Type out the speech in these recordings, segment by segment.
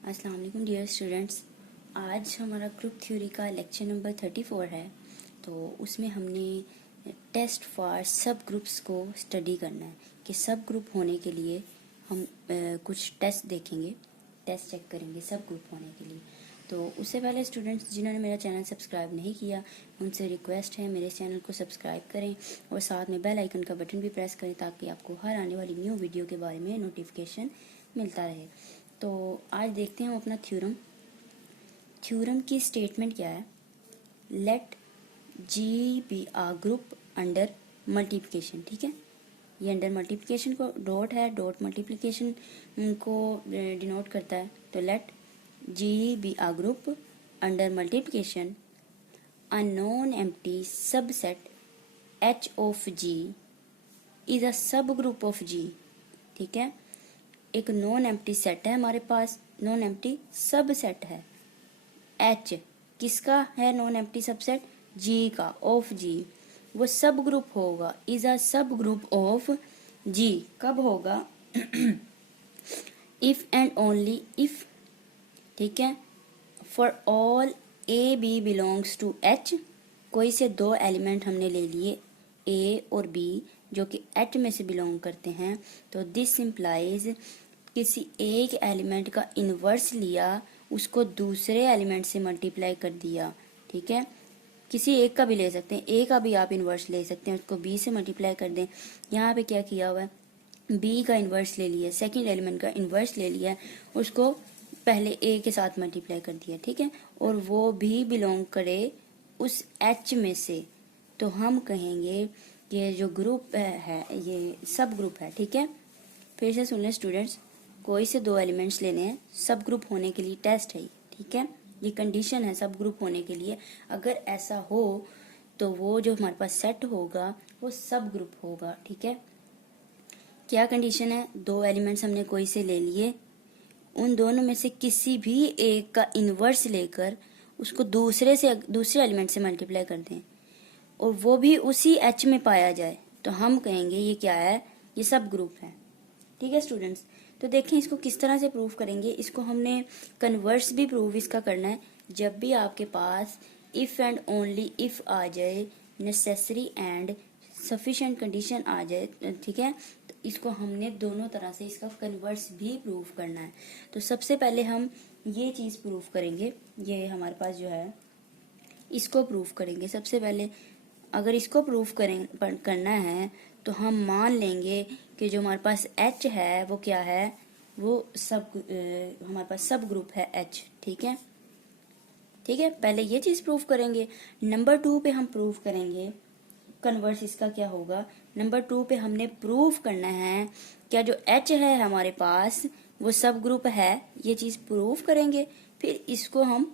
अस्सलाम वालेकुम dear students. आज हमारा ग्रुप थ्योरी का लेक्चर नंबर 34 है। तो उसमें हमने टेस्ट फॉर सब ग्रुप्स को स्टडी करना है कि सब ग्रुप होने के लिए हम कुछ टेस्ट देखेंगे, टेस्ट चेक करेंगे सब ग्रुप होने के लिए। तो उससे पहले स्टूडेंट्स जिन्होंने मेरा चैनल सब्सक्राइब नहीं किया उनसे रिक्वेस्ट है मेरे चैनल को सब्सक्राइब करें और साथ में बेल आइकन का बटन भी प्रेस करें ताकि आपको हर आने वाली न्यू वीडियो के बारे में नोटिफिकेशन मिलता रहे। तो आज देखते हैं हम अपना थ्योरम की स्टेटमेंट क्या है। Let G be a group under multiplication. ठीक है, ये अंडर मल्टीप्लिकेशन को डॉट है, डॉट मल्टीप्लिकेशन को डिनोट करता है। तो let G be a group under multiplication a non-empty subset H of G is a subgroup of G। ठीक है, एक नॉन एम्प्टी सेट है हमारे पास, नॉन एम्प्टी सब सेट है। H किसका है नॉन एम्प्टी सबसेट? G का, ऑफ G। वो सब ग्रुप होगा, इज अ सब ग्रुप ऑफ G। कब होगा? If and only if. ठीक है, for all a b belongs to H। कोई से दो एलिमेंट हमने ले लिए A और B जो कि H में से बिलोंग करते हैं। तो दिस इम्प्लाइज किसी एक एलिमेंट का इन्वर्स लिया, उसको दूसरे एलिमेंट से मल्टीप्लाई कर दिया। ठीक है, किसी एक का भी ले सकते हैं, ए का भी आप इन्वर्स ले सकते हैं, उसको बी से मल्टीप्लाई कर दें। यहाँ पे क्या किया हुआ है, बी का इन्वर्स ले लिया, सेकंड एलिमेंट का इन्वर्स ले लिया, उसको पहले ए के साथ मल्टीप्लाई कर दिया। ठीक है, और वो भी बिलोंग करे उस एच में से। तो हम कहेंगे कि ये जो ग्रुप है ये सब ग्रुप है। ठीक है, फिर से सुन लें स्टूडेंट्स, कोई से दो एलिमेंट्स लेने हैं, सब ग्रुप होने के लिए टेस्ट है। ठीक है, ये कंडीशन है सब ग्रुप होने के लिए। अगर ऐसा हो तो वो जो हमारे पास सेट होगा वो सब ग्रुप होगा। ठीक है, क्या कंडीशन है? दो एलिमेंट्स हमने कोई से ले लिए, उन दोनों में से किसी भी एक का इन्वर्स लेकर उसको दूसरे एलिमेंट से मल्टीप्लाई कर दें और वो भी उसी एच में पाया जाए, तो हम कहेंगे ये क्या है, ये सब ग्रुप है। ठीक है स्टूडेंट्स, तो देखें इसको किस तरह से प्रूव करेंगे। इसको हमने कन्वर्स भी प्रूव इसका करना है। जब भी आपके पास इफ एंड ओनली इफ आ जाए, नेसेसरी एंड सफिशिएंट कंडीशन आ जाए, ठीक है, तो इसको हमने दोनों तरह से इसका कन्वर्स भी प्रूव करना है। तो सबसे पहले हम ये चीज प्रूव करेंगे, ये हमारे पास जो है इसको प्रूव करेंगे सबसे पहले। अगर इसको प्रूव करना है तो हम मान लेंगे कि जो हमारे पास H है वो क्या है, वो हमारे पास सब ग्रुप है H। ठीक है, ठीक है, पहले ये चीज प्रूव करेंगे। नंबर 2 पे हम प्रूव करेंगे कन्वर्स इसका क्या होगा। नंबर 2 पे हमने प्रूव करना है क्या जो H है हमारे पास वो सब ग्रुप है, ये चीज प्रूव करेंगे। फिर इसको हम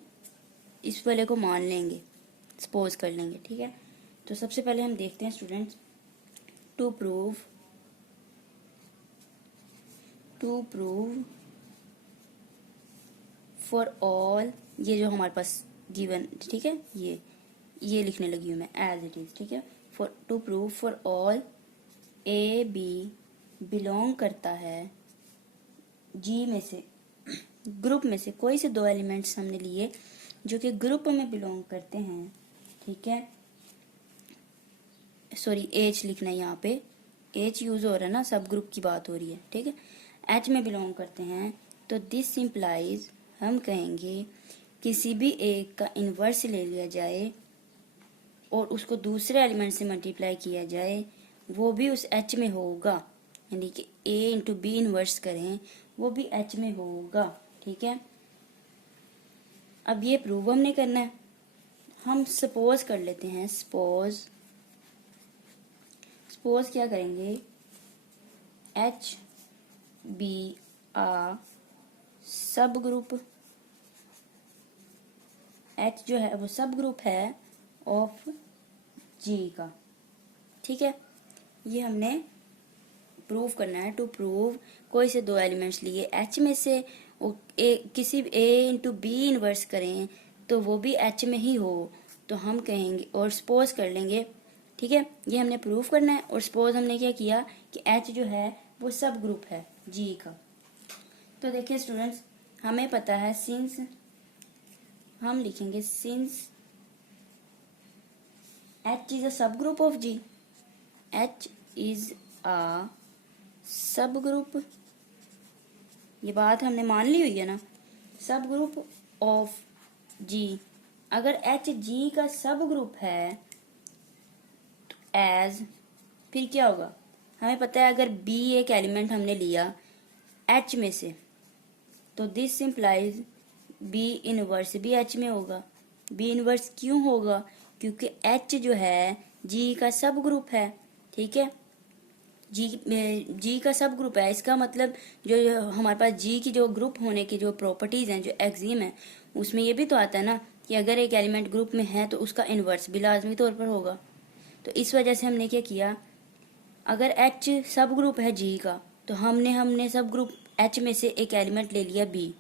इस वाले को मान लेंगे, सपोज कर लेंगे। ठीक है, तो सबसे पहले हम देखते हैं students, to prove for all, ये जो हमारे पास गिवन, ठीक है, ये लिखने लगी हूं मैं एज इट इज। ठीक है, to prove for all a b belong करता है जी में से, ग्रुप में से कोई से दो एलिमेंट्स हमने लिए जो कि ग्रुप में बिलोंग करते हैं। ठीक है, सॉरी एच लिखना है, यहाँ पे एच यूज हो रहा है ना, सब ग्रुप की बात हो रही है। ठीक है, एच में बिलोंग करते हैं। तो दिस इम्प्लाइज हम कहेंगे किसी भी एक का इन्वर्स ले लिया जाए और उसको दूसरे एलिमेंट से मल्टीप्लाई किया जाए, वो भी उस एच में होगा, यानी कि ए इंटू बी इन्वर्स करें वो भी एच में होगा। ठीक है, अब ये प्रूव हमने करना है। हम सपोज कर लेते हैं, सपोज क्या करेंगे, एच बी आ सब ग्रुप, एच जो है वो सब ग्रुप है ऑफ जी का। ठीक है, ये हमने प्रूव करना है। टू प्रूव, कोई से दो एलिमेंट्स लिए एच में से, किसी ए इंटू बी इन्वर्स करें तो वो भी एच में ही हो, तो हम कहेंगे और सपोज कर लेंगे। ठीक है, ये हमने प्रूव करना है और सपोज हमने क्या किया कि एच जो है वो सब ग्रुप है जी का। तो देखिए स्टूडेंट्स, हमें पता है सिंस, हम लिखेंगे since H is a subgroup of G, H is a subgroup, ये बात हमने मान ली हुई है ना, सब ग्रुप ऑफ G। अगर H G का सब ग्रुप है तो एज, फिर क्या होगा, हमें पता है अगर B एक एलिमेंट हमने लिया H में से तो दिस इम्प्लाइज B इनवर्स भी H में होगा। B इनवर्स क्यों होगा, क्योंकि H जो है G का सब ग्रुप है, ठीक है, जी का सब ग्रुप है। इसका मतलब जो हमारे पास जी की जो ग्रुप होने की जो प्रॉपर्टीज हैं, जो एक्सियम है, उसमें ये भी तो आता है ना कि अगर एक एलिमेंट ग्रुप में है तो उसका इनवर्स भी लाजमी तौर पर होगा। तो इस वजह से हमने क्या किया, अगर एच सब ग्रुप है जी का तो हमने सब ग्रुप एच में से एक एलिमेंट ले लिया बी,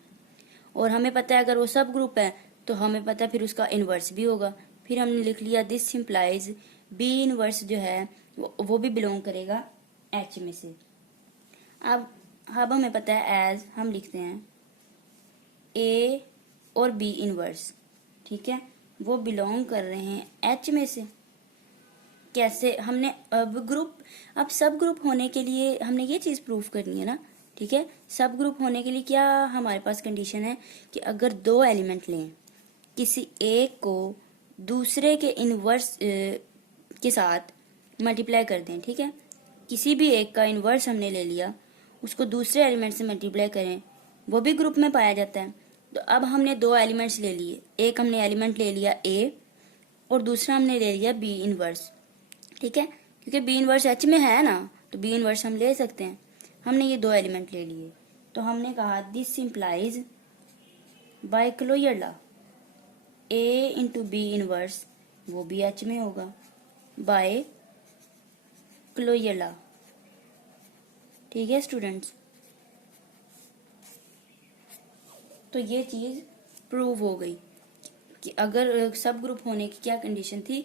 और हमें पता है अगर वो सब ग्रुप है तो हमें पता है फिर उसका इनवर्स भी होगा। फिर हमने लिख लिया दिस सिंप्लाइज बी इनवर्स जो है वो भी बिलोंग करेगा एच में से। अब हमें पता है एज हम लिखते हैं ए और बी इनवर्स, ठीक है, वो बिलोंग कर रहे हैं एच में से। कैसे, हमने अब सब ग्रुप होने के लिए हमने ये चीज प्रूफ करनी है ना, ठीक है। सब ग्रुप होने के लिए क्या हमारे पास कंडीशन है कि अगर दो एलिमेंट लें, किसी एक को दूसरे के इनवर्स के साथ मल्टीप्लाई कर दें, ठीक है, किसी भी एक का इनवर्स हमने ले लिया, उसको दूसरे एलिमेंट से मल्टीप्लाई करें, वो भी ग्रुप में पाया जाता है। तो अब हमने दो एलिमेंट्स ले लिए, एक हमने एलिमेंट ले लिया ए और दूसरा हमने ले लिया बी इनवर्स, ठीक है, क्योंकि बी इनवर्स एच में है ना तो बी इनवर्स हम ले सकते हैं। हमने ये दो एलिमेंट ले लिए तो हमने कहा this implies by closure law a into b inverse वो भी एच में होगा बाय क्लोजर लॉ, ठीक है स्टूडेंट्स। तो ये चीज प्रूव हो गई कि अगर सब ग्रुप होने की क्या कंडीशन थी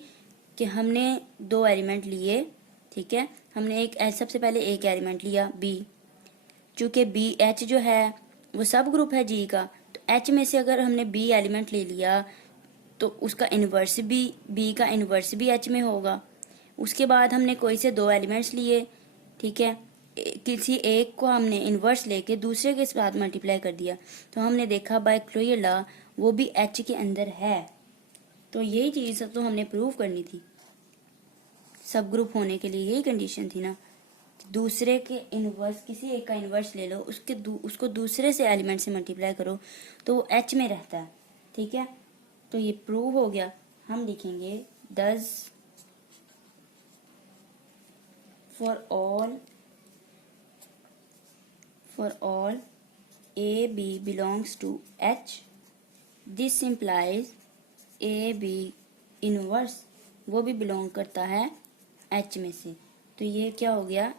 कि हमने दो एलिमेंट लिए, ठीक है, हमने सबसे पहले एक एलिमेंट लिया बी, चूंकि बी एच जो है वो सब ग्रुप है जी का, तो एच में से अगर हमने बी एलिमेंट ले लिया तो उसका इनवर्स भी, बी का इनवर्स भी एच में होगा। उसके बाद हमने कोई से दो एलिमेंट्स लिए, ठीक है, किसी एक को हमने इनवर्स लेके दूसरे के साथ मल्टीप्लाई कर दिया तो हमने देखा बाय क्लोजर लॉ वो भी एच के अंदर है। तो यही चीज तो हमने प्रूव करनी थी, सब ग्रुप होने के लिए यही कंडीशन थी ना, दूसरे के इनवर्स, किसी एक का इनवर्स ले लो, उसको दूसरे से एलिमेंट से मल्टीप्लाई करो तो वो एच में रहता है, ठीक है। तो ये प्रूव हो गया। हम लिखेंगे thus for all a b belongs to H, this implies a b inverse वो भी बिलोंग करता है एच में से। तो ये क्या हो गया,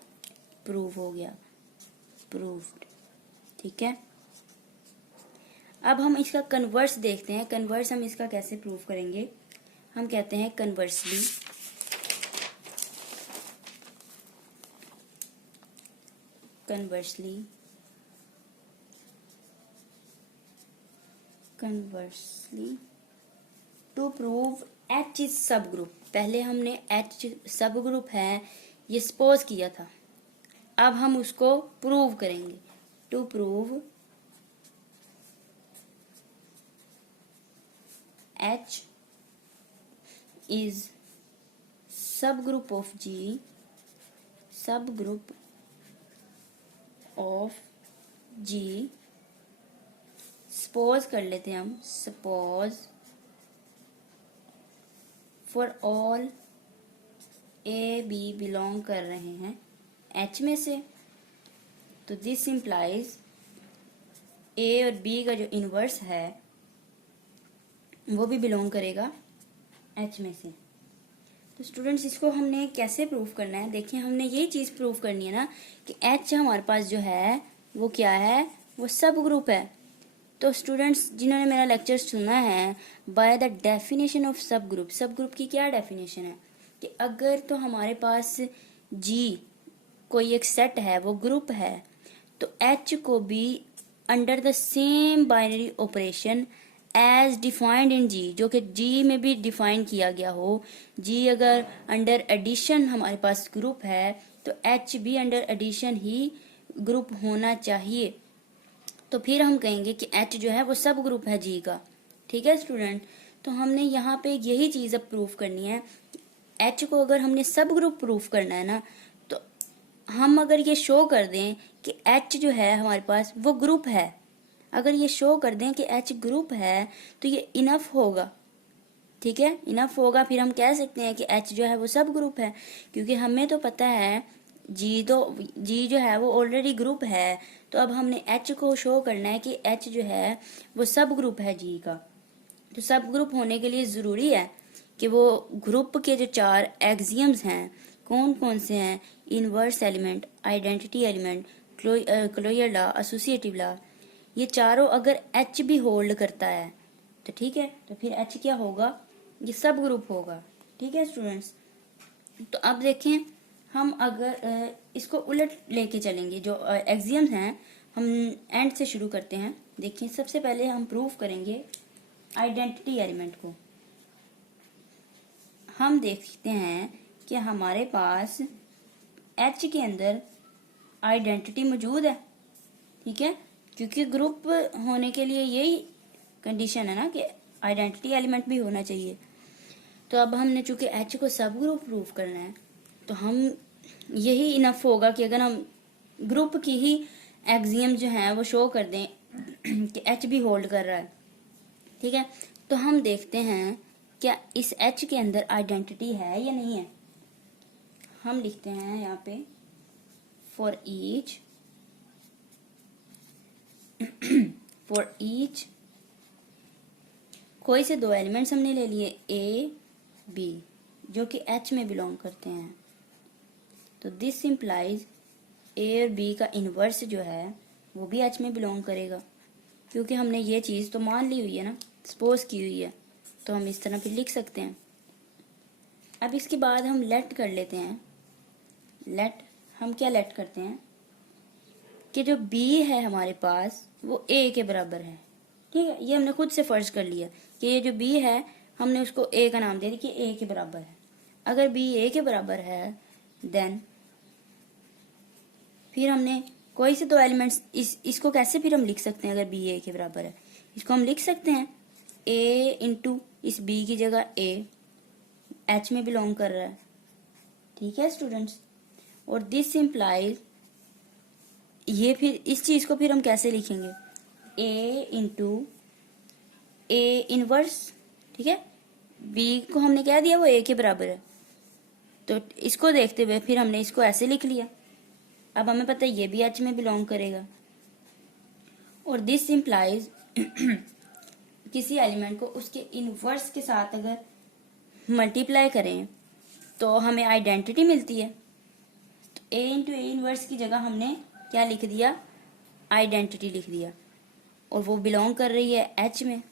प्रूव हो गया, प्रूव्ड, ठीक है। अब हम इसका कन्वर्स देखते हैं। कन्वर्स हम इसका कैसे प्रूव करेंगे, हम कहते हैं conversely to prove H is subgroup. पहले हमने एच सब ग्रुप है ये सपोज किया था, अब हम उसको प्रूव करेंगे। To prove H is subgroup of G, subgroup of G, suppose कर लेते हैं हम, suppose for all A B belong कर रहे हैं H में से, तो this implies A और B का जो इनवर्स है वो भी बिलोंग करेगा एच में से। तो स्टूडेंट्स इसको हमने कैसे प्रूफ करना है, देखिए हमने ये चीज प्रूफ करनी है ना कि एच हमारे पास जो है वो क्या है, वो सब ग्रुप है। तो स्टूडेंट्स जिन्होंने मेरा लेक्चर सुना है, बाय द डेफिनेशन ऑफ सब ग्रुप की क्या डेफिनेशन है कि अगर तो हमारे पास जी कोई एक सेट है वो ग्रुप है तो एच को भी under the same binary operation as defined in G, जो कि जी में भी डिफाइन किया गया हो। जी अगर अंडर एडिशन हमारे पास ग्रुप है तो एच भी अंडर एडिशन ही ग्रुप होना चाहिए। तो फिर हम कहेंगे कि एच जो है वो सब ग्रुप है जी का। ठीक है स्टूडेंट, तो हमने यहाँ पे यही चीज़ अब प्रूफ करनी है। एच को अगर हमने सब ग्रुप प्रूफ करना है ना, तो हम अगर ये शो कर दें कि एच जो है हमारे पास वो ग्रुप है, अगर ये शो कर दें कि एच ग्रुप है तो ये इनफ होगा। ठीक है, इनफ होगा, फिर हम कह सकते हैं कि एच जो है वो सब ग्रुप है, क्योंकि हमें तो पता है जी जो है वो ऑलरेडी ग्रुप है। तो अब हमने एच को शो करना है कि एच जो है वो सब ग्रुप है जी का। तो सब ग्रुप होने के लिए ज़रूरी है कि वो ग्रुप के जो 4 एक्सियम्स हैं कौन कौन से हैं, inverse element, identity element, closure law, associative law, ये चारों अगर एच भी होल्ड करता है तो ठीक है, तो फिर एच क्या होगा, ये सब ग्रुप होगा। ठीक है स्टूडेंट्स, तो अब देखें हम अगर इसको उलट लेके चलेंगे, जो एक्सियम्स हैं हम एंड से शुरू करते हैं। देखिए सबसे पहले हम प्रूफ करेंगे आइडेंटिटी एलिमेंट को। हम देखते हैं कि हमारे पास एच के अंदर आइडेंटिटी मौजूद है। ठीक है, क्योंकि ग्रुप होने के लिए यही कंडीशन है ना कि आइडेंटिटी एलिमेंट भी होना चाहिए। तो अब हमने चूंकि एच को सब ग्रुप प्रूफ करना है तो हम यही इनफ होगा कि अगर हम ग्रुप की ही एक्सियम जो है वो शो कर दें कि एच भी होल्ड कर रहा है। ठीक है, तो हम देखते हैं क्या इस एच के अंदर आइडेंटिटी है या नहीं है। हम लिखते हैं यहाँ पे फॉर ईच कोई से 2 एलिमेंट्स हमने ले लिए ए बी जो कि एच में बिलोंग करते हैं। तो दिस इम्प्लाइज ए और बी का इनवर्स जो है वो भी एच में बिलोंग करेगा, क्योंकि हमने ये चीज़ तो मान ली हुई है ना, सपोज की हुई है। तो हम इस तरह फिर लिख सकते हैं। अब इसके बाद हम लेट कर लेते हैं। लेट हम क्या लेट करते हैं कि जो बी है हमारे पास वो ए के बराबर है। ठीक है, ये हमने खुद से फर्ज कर लिया कि ये जो बी है हमने उसको ए का नाम दे दिया कि ए के बराबर है। अगर बी ए के बराबर है देन फिर हमने कोई से 2 एलिमेंट्स इसको कैसे फिर हम लिख सकते हैं। अगर बी ए के बराबर है इसको हम लिख सकते हैं ए इंटू इस बी की जगह ए एच में बिलोंग कर रहा है। ठीक है स्टूडेंट्स, और दिस इम्प्लाइज ये फिर इस चीज को फिर हम कैसे लिखेंगे ए इंटू ए इनवर्स। ठीक है, बी को हमने क्या दिया वो ए के बराबर है, तो इसको देखते हुए फिर हमने इसको ऐसे लिख लिया। अब हमें पता है ये भी एच में बिलोंग करेगा। और दिस इम्प्लाइज किसी एलिमेंट को उसके इनवर्स के साथ अगर मल्टीप्लाई करें तो हमें आइडेंटिटी मिलती है। तो ए इंटू ए इनवर्स की जगह हमने क्या लिख दिया, आइडेंटिटी लिख दिया, और वो बिलोंग कर रही है एच में।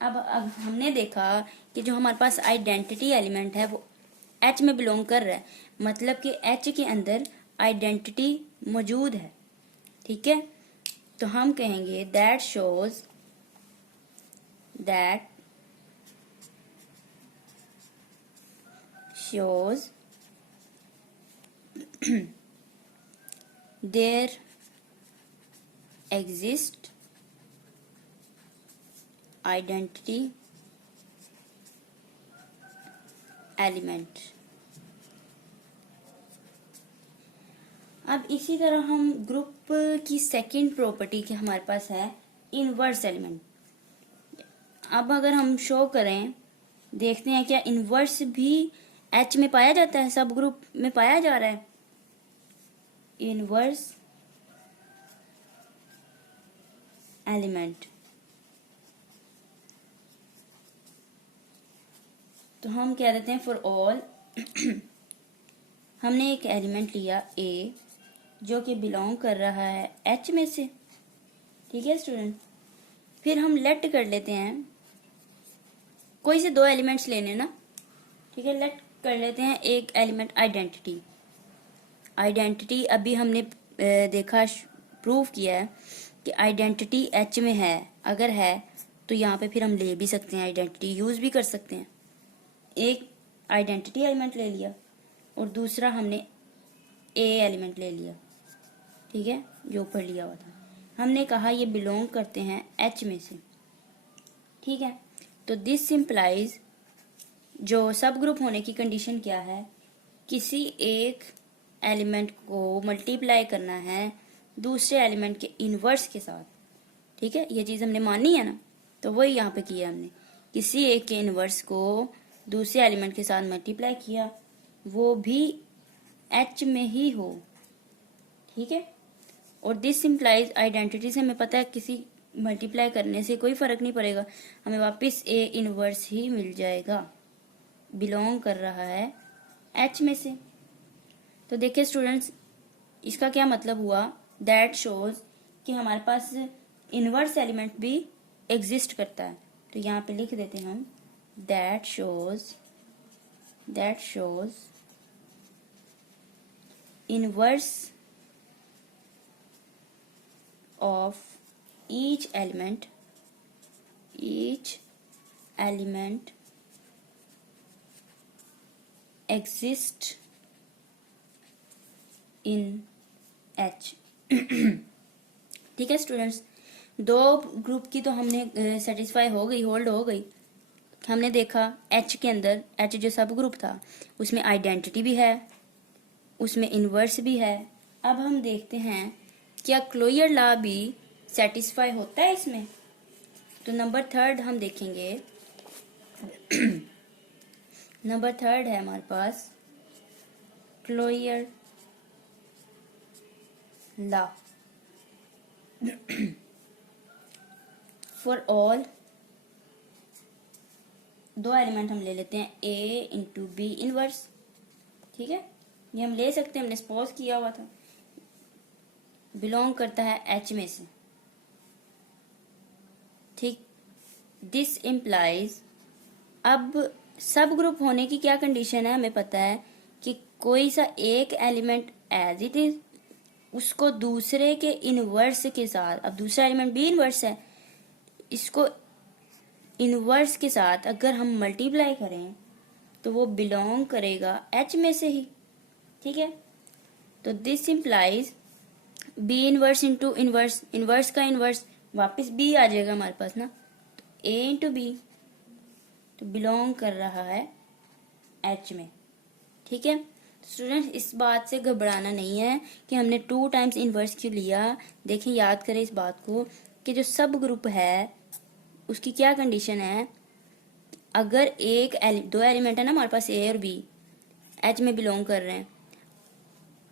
अब हमने देखा कि जो हमारे पास आइडेंटिटी एलिमेंट है वो एच में बिलोंग कर रहा है, मतलब कि एच के अंदर आइडेंटिटी मौजूद है। ठीक है, तो हम कहेंगे that shows there exist identity element। अब इसी तरह हम ग्रुप की सेकंड प्रॉपर्टी के हमारे पास है इनवर्स एलिमेंट। अब अगर हम शो करें देखते हैं क्या इनवर्स भी एच में पाया जाता है, सब ग्रुप में पाया जा रहा है इनवर्स एलिमेंट। तो हम कह देते हैं फॉर ऑल हमने एक एलिमेंट लिया ए जो कि बिलोंग कर रहा है एच में से। ठीक है स्टूडेंट, फिर हम लेट कर लेते हैं, कोई से 2 एलिमेंट्स लेने ना। ठीक है, लेट कर लेते हैं एक एलिमेंट आइडेंटिटी। अभी हमने देखा प्रूव किया है कि आइडेंटिटी एच में है, अगर है तो यहाँ पे फिर हम ले भी सकते हैं, आइडेंटिटी यूज भी कर सकते हैं। एक आइडेंटिटी एलिमेंट ले लिया और दूसरा हमने ए एलिमेंट ले लिया, ठीक है, जो ऊपर लिया हुआ था। हमने कहा ये बिलोंग करते हैं एच में से, ठीक है। तो दिस इम्प्लाइज, जो सब ग्रुप होने की कंडीशन क्या है, किसी एक एलिमेंट को मल्टीप्लाई करना है दूसरे एलिमेंट के इनवर्स के साथ, ठीक है। ये चीज़ हमने मानी है ना, तो वही यहाँ पे किया हमने, किसी एक के इनवर्स को दूसरे एलिमेंट के साथ मल्टीप्लाई किया, वो भी एच में ही हो, ठीक है। और दिस इम्प्लाइज आइडेंटिटी से हमें पता है किसी मल्टीप्लाई करने से कोई फर्क नहीं पड़ेगा, हमें वापस ए इनवर्स ही मिल जाएगा, बिलोंग कर रहा है एच में से। तो देखिए स्टूडेंट्स, इसका क्या मतलब हुआ, दैट शोज कि हमारे पास इनवर्स एलिमेंट भी एग्जिस्ट करता है। तो यहाँ पे लिख देते हैं हम, that shows inverse of each element exist in H। ठीक है स्टूडेंट्स, दो ग्रुप की तो हमने सेटिस्फाई हो गई, होल्ड हो गई। हमने देखा H के अंदर, H जो सब ग्रुप था उसमें आइडेंटिटी भी है, उसमें इनवर्स भी है। अब हम देखते हैं क्या क्लोजर लॉ भी सेटिस्फाई होता है इसमें। तो नंबर थर्ड हम देखेंगे नंबर थर्ड है हमारे पास क्लोजर लॉ फॉर ऑल, दो एलिमेंट हम ले लेते हैं ए इंटू बी इनवर्स, ठीक है। ये हम ले सकते हैं, हमने सपोज किया हुआ था, बिलोंग करता है एच में से, ठीक। दिस इम्प्लाइज, अब सब ग्रुप होने की क्या कंडीशन है, हमें पता है कि कोई सा एक एलिमेंट एज इट इज उसको दूसरे के इनवर्स के साथ, अब दूसरा एलिमेंट भी इनवर्स है, इसको इनवर्स के साथ अगर हम मल्टीप्लाई करें तो वो बिलोंग करेगा एच में से ही, ठीक है। तो this implies b inverse into inverse, inverse का इनवर्स वापस बी आ जाएगा हमारे पास ना, तो ए इंटू बी, तो बिलोंग कर रहा है एच में, ठीक है। स्टूडेंट्स, इस बात से घबराना नहीं है कि हमने 2 टाइम्स इनवर्स क्यों लिया। देखिए, याद करें इस बात को कि जो सब ग्रुप है उसकी क्या कंडीशन है, अगर दो एलिमेंट है ना हमारे पास ए और बी, एच में बिलोंग कर रहे हैं,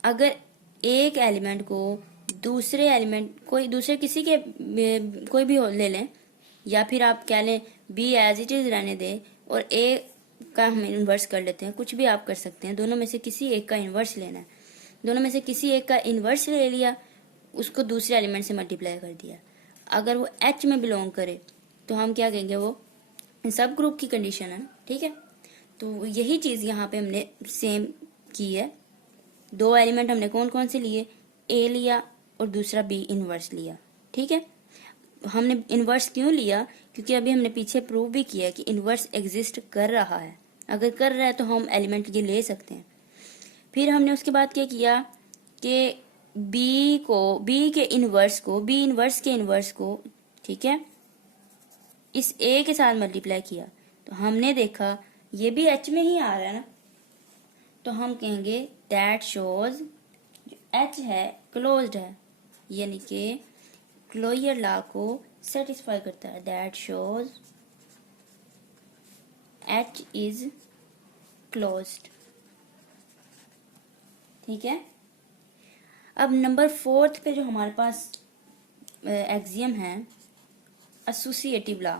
अगर एक एलिमेंट को दूसरे एलिमेंट, कोई दूसरे किसी के कोई भी ले लें, या फिर आप क्या लें, बी एज इट इज रहने दें और ए का हम इन्वर्स कर लेते हैं, कुछ भी आप कर सकते हैं, दोनों में से किसी एक का इन्वर्स लेना है। दोनों में से किसी एक का इन्वर्स ले लिया, उसको दूसरे एलिमेंट से मल्टीप्लाई कर दिया, अगर वो एच में बिलोंग करे तो हम क्या कहेंगे, वो सब ग्रुप की कंडीशन है ना, ठीक है। तो यही चीज़ यहाँ पे हमने सेम की है। दो एलिमेंट हमने कौन कौन से लिए, ए लिया और दूसरा बी इनवर्स लिया, ठीक है। हमने इनवर्स क्यों लिया, क्योंकि अभी हमने पीछे प्रूव भी किया कि इनवर्स एग्जिस्ट कर रहा है, अगर कर रहा है तो हम एलिमेंट ये ले सकते हैं। फिर हमने उसके बाद क्या किया कि बी के इनवर्स को, ठीक है, इस ए के साथ मल्टीप्लाई किया, तो हमने देखा ये भी एच में ही आ रहा है ना, तो हम कहेंगे दैट शोज, एच है क्लोज्ड है, यानी कि क्लोजर लॉ को सेटिस्फाई करता है। That shows H is closed, ठीक है। अब नंबर 4 पे जो हमारे पास एक्सियम है, एसोसिएटिव लॉ।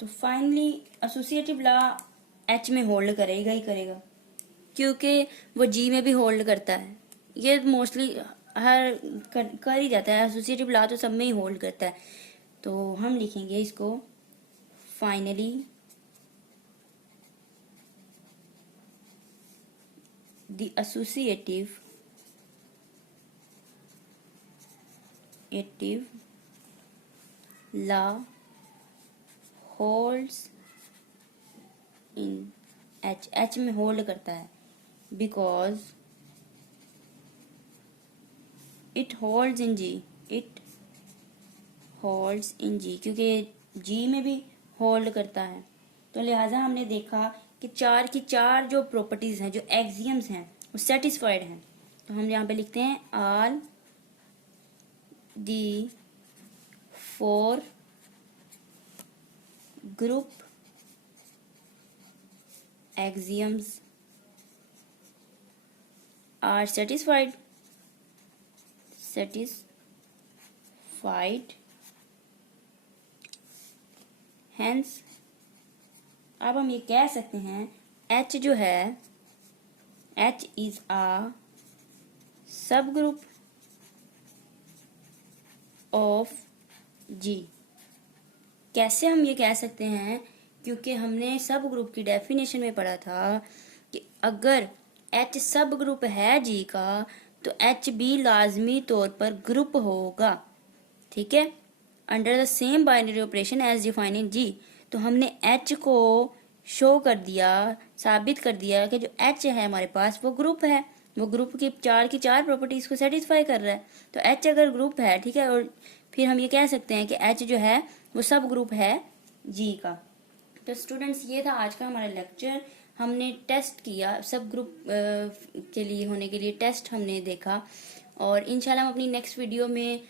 तो फाइनली एसोसिएटिव लॉ एच में होल्ड करेगा ही करेगा, क्योंकि वो जी में भी होल्ड करता है। ये मोस्टली हर कर ही जाता है, एसोसिएटिव लॉ तो सब में ही होल्ड करता है। तो हम लिखेंगे इसको, finally the associative law holds in H में होल्ड करता है because it holds in G, क्योंकि G में भी होल्ड करता है। तो लिहाजा हमने देखा कि चार की चार जो प्रॉपर्टीज हैं, जो एक्सियम्स हैं, वो सेटिस्फाइड हैं। तो हम यहाँ पे लिखते हैं all the four group axioms are satisfied hence अब हम ये कह सकते हैं H जो है H is a subgroup of G। कैसे हम ये कह सकते हैं? क्योंकि हमने सब ग्रुप की डेफिनेशन में पढ़ा था कि अगर H सब ग्रुप है G का तो H भी लाजमी तौर पर ग्रुप होगा। ठीक है, under the same binary operation as defined in G। तो हमने H को शो कर दिया, साबित कर दिया कि जो H है हमारे पास वो ग्रुप है, वो ग्रुप की चार प्रॉपर्टीज को सेटिस्फाई कर रहा है। तो H अगर ग्रुप है, ठीक है, और फिर हम ये कह सकते हैं कि H जो है वो सब ग्रुप है G का। तो स्टूडेंट्स, ये था आज का हमारा लेक्चर। हमने टेस्ट किया, सब ग्रुप के लिए होने के लिए टेस्ट हमने देखा, और इंशाल्लाह हम अपनी नेक्स्ट वीडियो में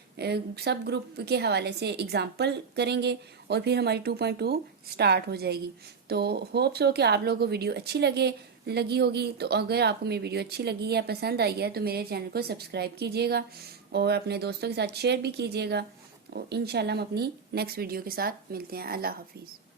सब ग्रुप के हवाले से एग्जाम्पल करेंगे और फिर हमारी 2.2 स्टार्ट हो जाएगी। तो होप्स हो कि आप लोगों को वीडियो अच्छी लगी होगी। तो अगर आपको मेरी वीडियो अच्छी लगी है, पसंद आई है, तो मेरे चैनल को सब्सक्राइब कीजिएगा और अपने दोस्तों के साथ शेयर भी कीजिएगा। और इंशाल्लाह हम अपनी नेक्स्ट वीडियो के साथ मिलते हैं। अल्लाह हाफिज़।